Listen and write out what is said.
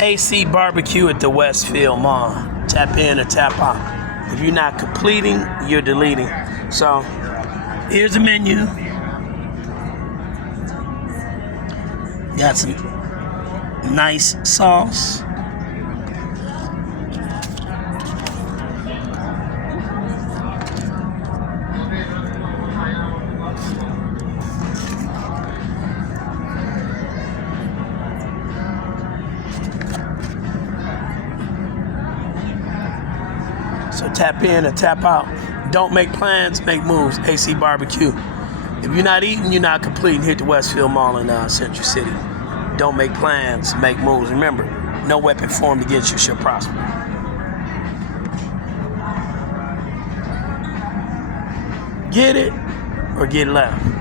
AC Barbecue at the Westfield Mall. Tap in or tap out. If you're not completing, you're deleting. So here's the menu. Got some nice sauce. So tap in or tap out. Don't make plans, make moves. AC Barbecue. If you're not eating, you're not completing. Hit the Westfield Mall in Central City. Don't make plans, make moves. Remember, no weapon formed against you shall prosper. Get it or get left.